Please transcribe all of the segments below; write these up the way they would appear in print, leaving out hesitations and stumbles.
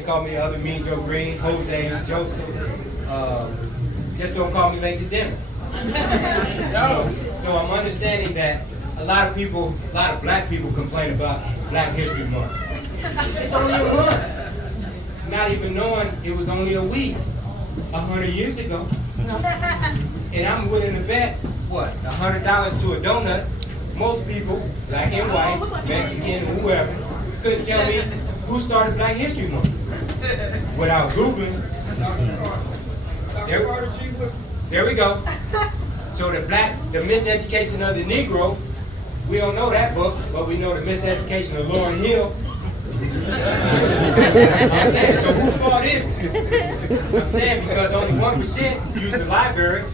They call me other Mean Joe Green, Jose, Joseph. Just don't call me late to dinner. So I'm understanding that a lot of black people complain about Black History Month. It's only a month. Not even knowing it was only a week 100 years ago. And I'm willing to bet, what, $100 to a donut, most people, black and white, Mexican, whoever, couldn't tell me who started Black History Month without Googling. There we go. So the miseducation of the Negro, we don't know that book, but we know the miseducation of Lauryn Hill. I'm saying, so whose fault is it? I'm saying because only 1% use the library.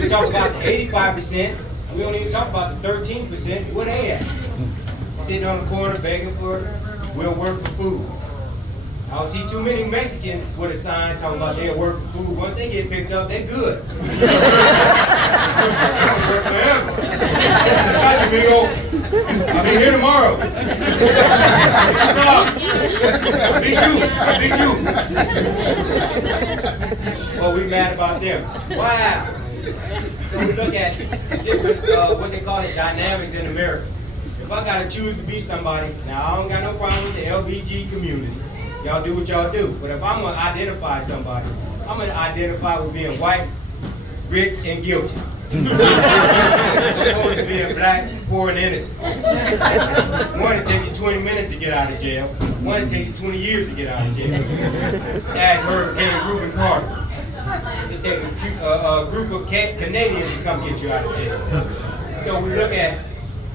We talk about the 85%. We don't even talk about the 13%. Where they at? Sitting on the corner begging for, we'll work for food. I don't see too many Mexicans with a sign talking about they'll work for food. Once they get picked up, they're good. They'll work forever. I'll be here tomorrow. Big you. Well, we mad about them. Wow. So we look at different, what they call it, dynamics in America. If I gotta choose to be somebody, now I don't got no problem with the LBG community. Y'all do what y'all do. But if I'm gonna identify somebody, I'm gonna identify with being white, rich, and guilty. Opposed to being black, poor, and innocent. One to take you 20 minutes to get out of jail. One to take you 20 years to get out of jail. As Hurricane Reuben Carter. It take a group of Canadians to come get you out of jail. So we look at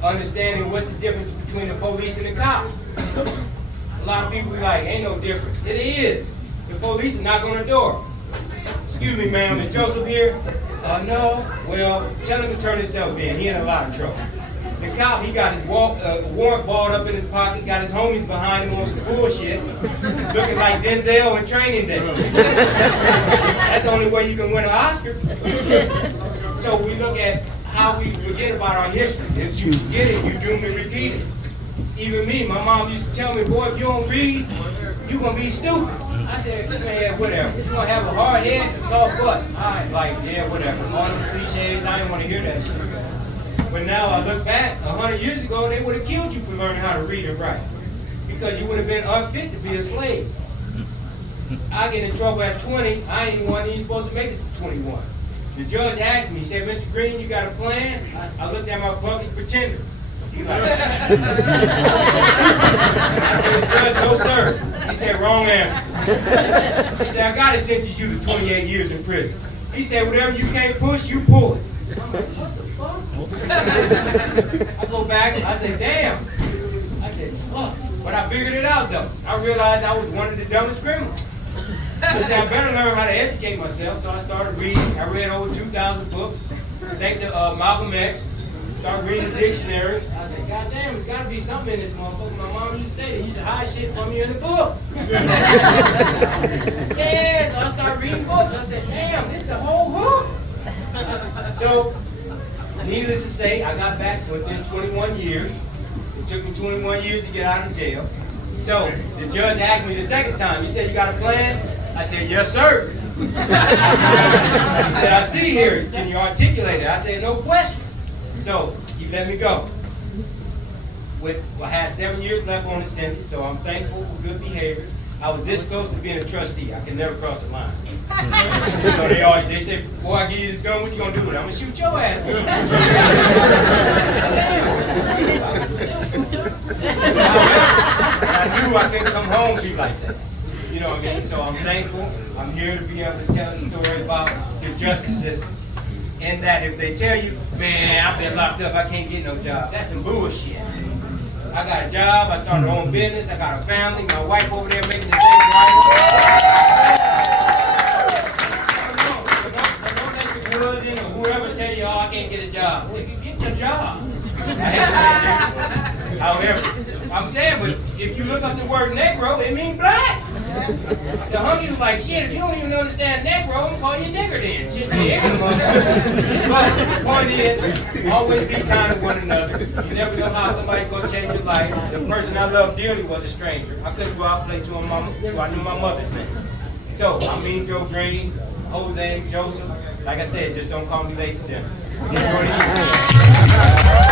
understanding what's the difference between the police and the cops. A lot of people be like, ain't no difference. It is. The police are knocking on the door. Excuse me, ma'am, is Joseph here? No. Well, tell him to turn himself in. He in a lot of trouble. The cop, he got his warrant balled up in his pocket, got his homies behind him on some bullshit, looking like Denzel in Training Day. That's the only way you can win an Oscar. So we look at how we forget about our history. If you forget it, you're doomed to repeat it. Even me, my mom used to tell me, boy, if you don't read, you're going to be stupid. I said, man, whatever. You're going to have a hard head and a soft butt. I like, yeah, whatever. All them cliches, I didn't want to hear that shit. But now I look back, 100 years ago, they would have killed you for learning how to read and write. Because you would have been unfit to be a slave. I get in trouble at 20, I ain't even supposed to make it to 21. The judge asked me, he said, Mr. Green, you got a plan? I looked at my public pretender. He like, I said, Judge, no sir. He said, wrong answer. He said, I got to sentence you to 28 years in prison. He said, whatever you can't push, you pull it. I'm like, what the fuck? I go back, I said, damn. I said, fuck. But I figured it out though. I realized I was one of the dumbest criminals. I said, I better learn how to educate myself. So I started reading. I read over 2,000 books. Thanks to Malcolm X. Started reading the dictionary. I said, God damn, there's got to be something in this motherfucker. My mom used to say that he used to hide shit from me in the book. Yeah, so I started reading books. I said, damn, this is the whole hook. So, needless to say, I got back within 21 years. It took me 21 years to get out of jail. So, the judge asked me the second time, he said, you got a plan? I said, yes, sir. He said, I see here, can you articulate it? I said, no question. So, he let me go. I had 7 years left on the sentence, so I'm thankful for good behavior. I was this close to being a trustee. I can never cross the line. You know, they say, boy, I give you this gun, what you gonna do with it? I'm gonna shoot your ass. I knew I couldn't come home and be like that. You know what I mean? So I'm thankful. I'm here to be able to tell a story about the justice system. And that if they tell you, man, I've been locked up, I can't get no job, that's some bullshit. I got a job, I started my own business, I got a family, my wife over there making the things right. So don't let your cousin or whoever tell you, oh, I can't get a job. Well, you get the job. I hate to say that. However, I'm saying, but if you look up the word Negro, it means black. The hunky was like, shit, if you don't even understand Negro, I'm gonna call you nigger then. Shit, but the point is, always be kind to one another. You never know how somebody's gonna change your life. The person I loved dearly was a stranger. I couldn't go out and play to her mama, so I knew my mother's name. So, I mean Joe Green, Jose, Joseph. Like I said, just don't call me late for dinner. Enjoy the evening.